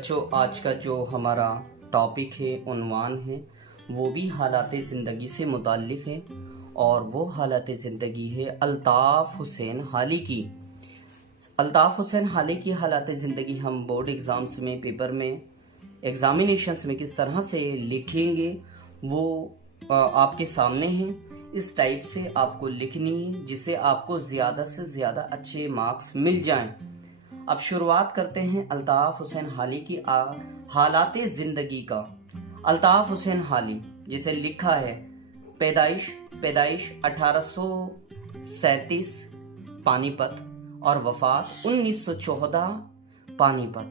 بچوں آج کا جو ہمارا ٹاپک ہے، عنوان ہے، وہ بھی حالات زندگی سے متعلق ہے، اور وہ حالات زندگی ہے الطاف حسین حالی کی۔ الطاف حسین حالی کی حالات زندگی ہم بورڈ ایگزامز میں، پیپر میں، ایگزامینیشنز میں کس طرح سے لکھیں گے وہ آپ کے سامنے ہیں۔ اس ٹائپ سے آپ کو لکھنی ہے جس سے آپ کو زیادہ سے زیادہ اچھے مارکس مل جائیں۔ اب شروعات کرتے ہیں الطاف حسین حالی کی حالات زندگی کا۔ الطاف حسین حالی جسے لکھا ہے پیدائش 1837 پانی پت اور وفات 1914 پانی پت،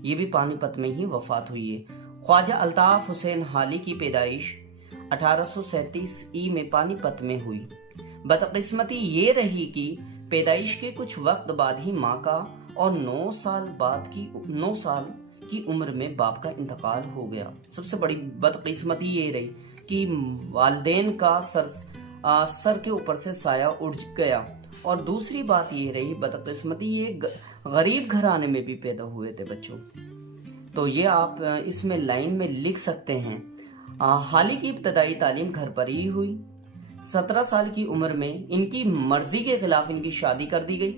یہ بھی پانی پت میں ہی وفات ہوئی ہے۔ خواجہ الطاف حسین حالی کی پیدائش 1837 میں پانی پت میں ہوئی۔ بدقسمتی یہ رہی کہ پیدائش کے کچھ وقت بعد ہی ماں کا اور 9 سال کی عمر میں باپ کا انتقال ہو گیا۔ سب سے بڑی بدقسمتی یہ رہی کہ والدین کا سر کے اوپر سے سایہ اڑ گیا، اور دوسری بات یہ رہی بدقسمتی یہ غریب گھرانے میں بھی پیدا ہوئے تھے بچوں۔ تو یہ آپ اس میں لائن میں لکھ سکتے ہیں۔ حالی کی ابتدائی تعلیم گھر پر ہی ہوئی۔ 17 سال کی عمر میں ان کی مرضی کے خلاف ان کی شادی کر دی گئی۔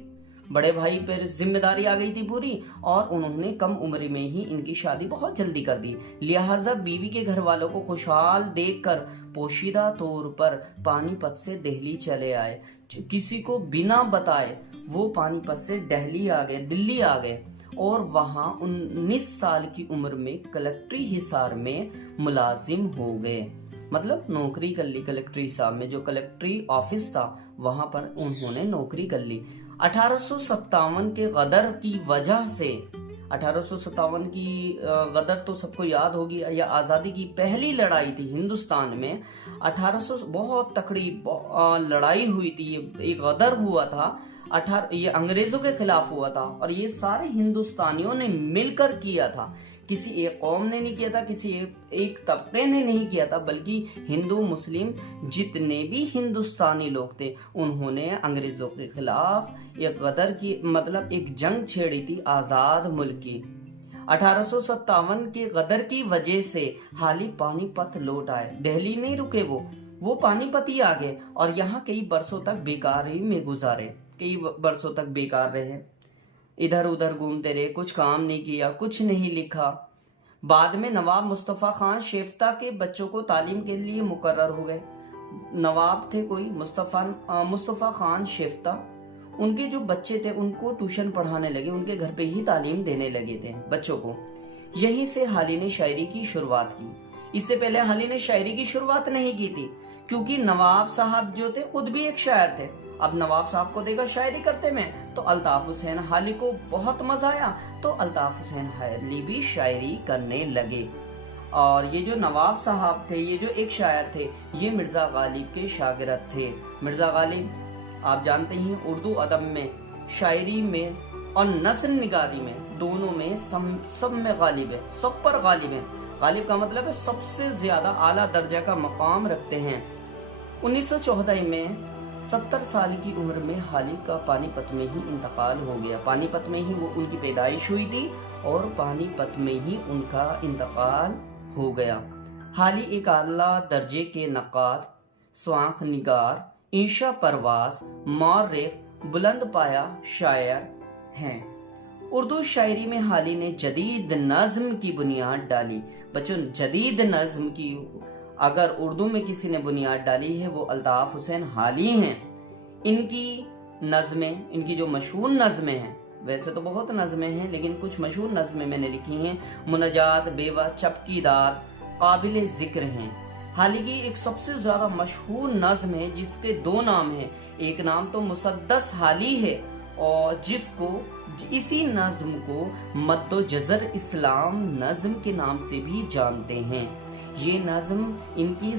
بڑے بھائی پر ذمہ داری آ گئی تھی پوری، اور انہوں نے کم عمر میں ہی ان کی شادی بہت جلدی کر دی۔ لہٰذا بیوی کے گھر والوں کو خوشحال دیکھ کر پوشیدہ طور پر پانی پت سے دہلی چلے آئے۔ کسی کو بنا بتائے وہ پانی پت سے دلی آ گئے اور وہاں 19 سال کی عمر میں کلکٹری حصار میں ملازم ہو گئے۔ مطلب نوکری کر لی کلکٹری حصار میں، جو کلکٹری آفس تھا وہاں پر انہوں نے نوکری کر لی۔ 1857 کے غدر کی وجہ سے، 1857 کی غدر تو سب کو یاد ہوگی، یہ آزادی کی پہلی لڑائی تھی ہندوستان میں۔ 1800 بہت تکڑی لڑائی ہوئی تھی، یہ ایک غدر ہوا تھا، یہ انگریزوں کے خلاف ہوا تھا، اور یہ سارے ہندوستانیوں نے مل کر کیا تھا۔ کسی ایک قوم نے نہیں کیا تھا، کسی ایک طبقے نے نہیں کیا تھا، بلکہ ہندو مسلم جتنے بھی ہندوستانی لوگ تھے انہوں نے انگریزوں کے خلاف ایک غدر کی، مطلب ایک جنگ چھیڑی تھی آزاد ملک کی۔ 1857 کے غدر کی وجہ سے حالی پانی پت لوٹ آئے۔ دہلی نہیں رکے، وہ پانی پت ہی آ گئے، اور یہاں کئی برسوں تک بیکاری میں گزارے، کئی برسوں تک بیکار رہے، ادھر ادھر گھومتے رہے، کچھ کام نہیں کیا، کچھ نہیں لکھا۔ بعد میں نواب مصطفیٰ خان شیفتہ کے بچوں کو تعلیم کے لیے مقرر ہو گئے۔ نواب تھے کوئی مصطفیٰ خان شیفتہ، ان کے جو بچے تھے ان کو ٹیوشن پڑھانے لگے، ان کے گھر پہ ہی تعلیم دینے لگے تھے بچوں کو۔ یہیں سے حالی نے شاعری کی شروعات کی۔ اس سے پہلے حالی نے شاعری کی شروعات نہیں کی تھی، کیونکہ نواب صاحب جو تھے خود بھی ایک شاعر تھے۔ اب نواب صاحب کو دیکھا شاعری کرتے میں، تو الطاف حسین حالی کو بہت مزہ آیا، تو الطاف حسین حالی بھی شاعری کرنے لگے۔ اور یہ جو نواب صاحب تھے، یہ جو ایک شاعر تھے، یہ مرزا غالب کے شاگرد تھے۔ مرزا غالب آپ جانتے ہیں اردو ادب میں، شاعری میں اور نثر نگاری میں، دونوں میں سب میں غالب ہے، سب پر غالب ہے۔ غالب کا مطلب ہے سب سے زیادہ اعلیٰ درجہ کا مقام رکھتے ہیں۔ 1914 میں 70 سال کی عمر میں حالی کا پانی پت میں ہی انتقال ہو گیا۔ پانی پت میں ہی ان کی پیدائش ہوئی تھی، اور پانی پت میں ہی ان کا انتقال ہو گیا۔ حالی ایک اعلیٰ درجے کے نقاد، سوانح نگار، انشا پرواز، مورخ، بلند پایہ شاعر ہیں۔ اردو شاعری میں حالی نے جدید نظم کی بنیاد ڈالی۔ بچوں جدید نظم کی اگر اردو میں کسی نے بنیاد ڈالی ہے وہ الطاف حسین حالی ہیں۔ ان کی نظمیں، ان کی جو مشہور نظمیں ہیں، ویسے تو بہت نظمیں ہیں لیکن کچھ مشہور نظمیں میں نے لکھی ہیں۔ مناجات، بیوہ، چپکی داد قابل ذکر ہیں۔ حالی کی ایک سب سے زیادہ مشہور نظم ہے جس کے 2 نام ہیں، ایک نام تو مسدس حالی ہے، اور اسی نظم کو مد و جزر اسلام نظم کے نام سے بھی جانتے ہیں۔ یہ نظم ان کی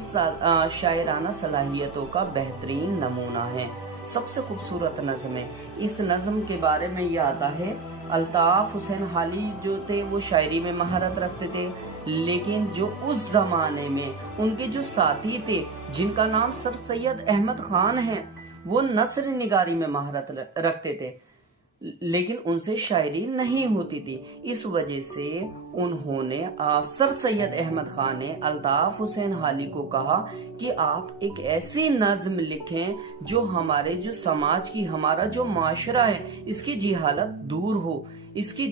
شاعرانہ صلاحیتوں کا بہترین نمونہ ہے، سب سے خوبصورت نظم ہے۔ اس نظم کے بارے میں یہ آتا ہے، الطاف حسین حالی جو تھے وہ شاعری میں مہارت رکھتے تھے، لیکن جو اس زمانے میں ان کے جو ساتھی تھے جن کا نام سر سید احمد خان ہے، وہ نثر نگاری میں مہارت رکھتے تھے۔ लेकिन उनसे शायरी नहीं होती थी। इस वजह से उन्होंने सर सैयद अहमद खान ने अल्ताफ हुसैन हाली को कहा कि आप एक ऐसी नज्म लिखें जो हमारे जो समाज की, हमारा जो माशरा है, इसकी जिहालत दूर हो, इसकी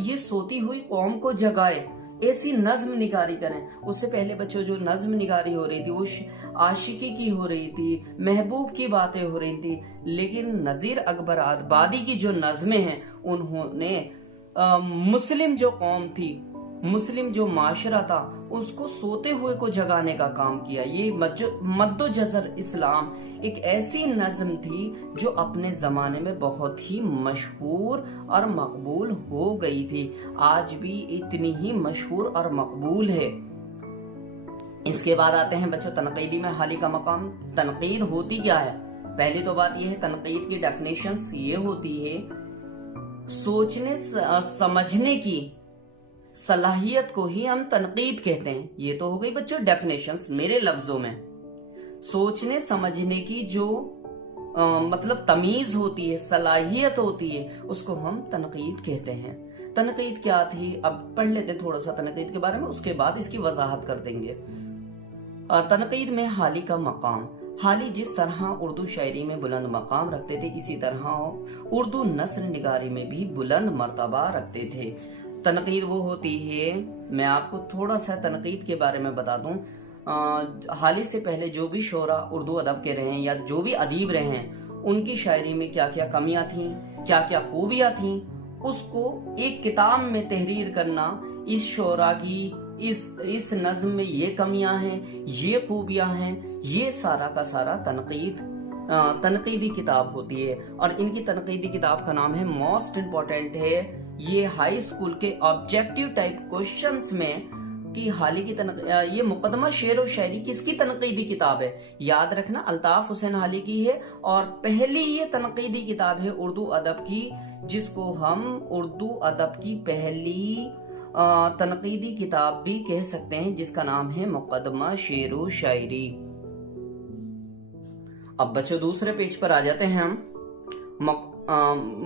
ये सोती हुई कौम को जगाए, ऐसी नज्म निगारी करें। उससे पहले बच्चों जो नज्म निगारी हो रही थी वो आशिकी की हो रही थी, महबूब की बातें हो रही थी, लेकिन नजीर अकबर आबादी की जो नज्में हैं उन्होंने मुस्लिम जो कौम थी, मुस्लिम जो माशरा था, उसको सोते हुए को जगाने का काम किया। ये मद्दो जज़र इस्लाम एक ऐसी नज्म थी जो अपने जमाने में बहुत ही मशहूर और मकबूल हो गई थी, आज भी इतनी ही मशहूर और मकबूल है। इसके बाद आते हैं बच्चों तनकीदी में हाली का मकाम। तनकीद होती क्या है? पहली तो बात यह है, तनकीद की डेफिनेशंस ये होती है सोचने समझने की सलाहियत को ही हम तनकीद कहते हैं। ये तो हो गई बच्चों डेफिनेशंस मेरे लफ्जों में। सोचने समझने की जो मतलब तमीज होती है, सलाहियत होती है, उसको हम तनकीद कहते हैं। तनकीद क्या थी, अब पढ़ लेते हैं थोड़ा सा तनकीद के बारे में, उसके बाद इसकी वजाहत कर देंगे। तनकीद में हाली का मकाम। हाली जिस तरह उर्दू शायरी में बुलंद मकाम रखते थे, इसी तरह उर्दू नस्र निगारी में भी बुलंद मर्तबा रखते थे। तनकीद वो होती है, मैं आपको थोड़ा सा तनकीद के बारे में बता दूं। हाली से पहले जो भी शोरा उर्दू अदब के रहे हैं या जो भी अदीब रहे हैं, उनकी शायरी में क्या क्या कमियां थीं, क्या क्या खूबियां थीं, उसको एक किताब में तहरीर करना, इस शोरा की इस नज्म में ये कमियां हैं, ये खूबियां हैं, ये सारा का सारा तनकीदी किताब होती है। और इनकी तनकीदी किताब का नाम है, मोस्ट इम्पोर्टेंट है, ये हाई स्कूल के ऑब्जेक्टिव टाइप क्वेश्चंस में कि हाली की ये मुकदमा शेर और शायरी किसकी तनकीदी किताब है, याद रखना अल्ताफ हुसैन हाली की है। और पहली ये तनकीदी किताब है उर्दू अदब की, जिसको हम उर्दू अदब की पहली तनकीदी किताब भी कह सकते हैं, जिसका नाम है मुकदमा शेर और शायरी। अब बच्चों दूसरे पेज पर आ जाते हैं हम।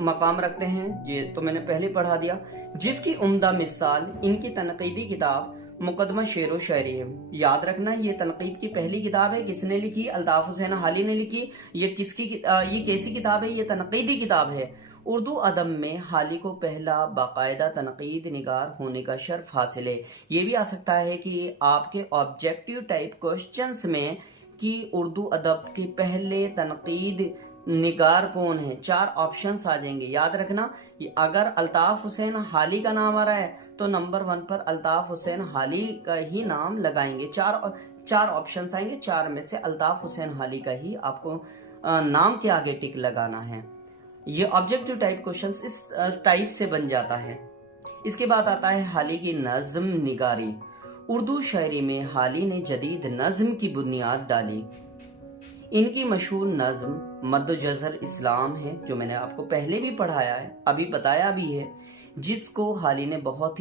मकाम रखते हैं, ये तो मैंने पहले पढ़ा दिया, जिसकी उम्दा मिसाल इनकी तनकीदी किताब मुकदमा शेर और शायरी है। याद रखना ये तनकीद की पहली किताब है, किसने लिखी? अल्ताफ हुसैन हाली ने लिखी। ये कैसी किताब है? ये तनकीदी किताब है। उर्दू अदब में हाली को पहला बाकायदा तनकीद निगार होने का शर्फ हासिल है। ये भी आ सकता है कि आपके ऑब्जेक्टिव टाइप क्वेश्चंस में कि उर्दू अदब के पहले तनकीद निगार कौन है, 4 ऑप्शंस आ जाएंगे। याद रखना, अगर अल्ताफ हुसैन हाली का नाम आ रहा है तो नंबर 1 पर अल्ताफ हुसैन हाली का ही नाम लगाएंगे। 4 ऑप्शंस आएंगे, 4 में से अल्ताफ हुसैन हाली का ही आपको नाम के आगे टिक लगाना है। ये ऑब्जेक्टिव टाइप क्वेश्चंस इस टाइप से बन जाता है। इसके बाद आता है हाली की नज्म निगारी। उर्दू शायरी में हाली ने जदीद नज्म की बुनियाद डाली। इनकी मशहूर नज्म मद्दो जज़र इस्लाम है, जो मैंने आपको पहले भी पढ़ाया है, अभी बताया भी है, जिसको हाली बहुत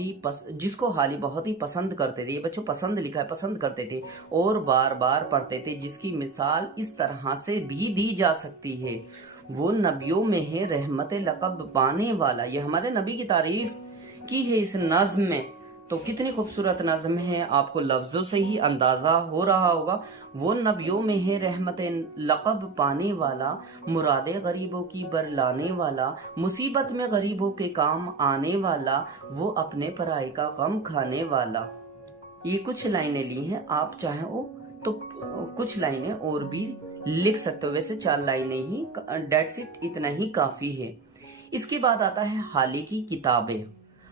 ही पसंद करते थे। ये बच्चों पसंद लिखा है, पसंद करते थे और बार बार पढ़ते थे, जिसकी मिसाल इस तरह से भी दी जा सकती है, वो नबियों में है रहमत लक़ब पाने वाला। ये हमारे नबी की तारीफ की है इस नज्म में। तो कितनी खूबसूरत नज्म है, आपको लफ्जों से ही अंदाजा हो रहा होगा। वो नबियों में है रहमत लक़ब पाने वाला, मुरादे गरीबों की बरलाने वाला, मुसीबत में गरीबों के काम आने वाला, वो अपने पराई का गम खाने वाला। ये कुछ लाइनें ली हैं, आप चाहो तो कुछ लाइनें और भी लिख सकते हो। वैसे 4 लाइनें ही, डेट्स इट, इतना ही काफी है। इसके बाद आता है हाली की किताबें।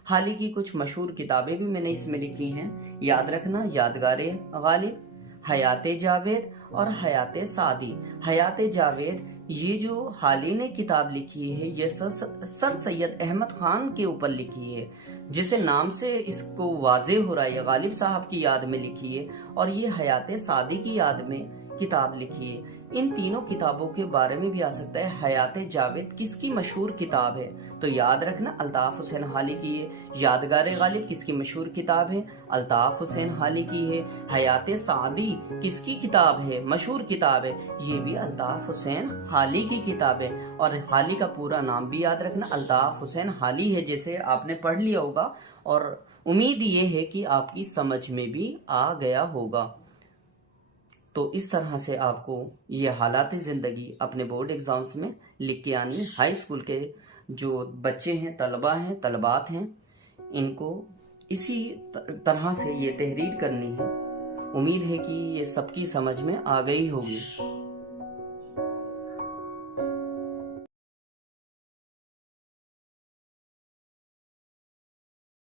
हाली की कुछ मशहूर किताबें भी मैंने इसमें लिखी हैं, याद रखना, यादगारे गालिब, हयाते जावेद और हयाते सादी। हयाते जावेद ये जो हाली ने किताब लिखी है, ये सर सैयद अहमद खान के ऊपर लिखी है, जिसे नाम से इसको वाज़ेह हो रहा है, गालिब साहब की याद में लिखी है। और ये हयाते सादी की याद में किताब लिखी है। इन तीनों किताबों के बारे में भी आ सकता है हयात जावेद किसकी मशहूर किताब है, तो याद रखना अल्ताफ हुसैन हाली की है। यादगार गालिब किसकी मशहूर किताब है, अल्ताफ हुसैन हाली की है। हयात सादी किसकी किताब है, मशहूर किताब है, ये भी अल्ताफ हुसैन हाली की किताब है। और हाली का पूरा नाम भी याद रखना अल्ताफ हुसैन हाली है, जैसे आपने पढ़ लिया होगा, और उम्मीद ये है कि आपकी समझ में भी आ गया होगा। तो इस तरह से आपको ये हालात ज़िंदगी अपने बोर्ड एग्ज़ाम्स में लिख के आनी। हाई स्कूल के जो बच्चे हैं, तलबा हैं, तलबात हैं, इनको इसी तरह से ये तहरीर करनी है। उम्मीद है कि ये सबकी समझ में आ गई होगी।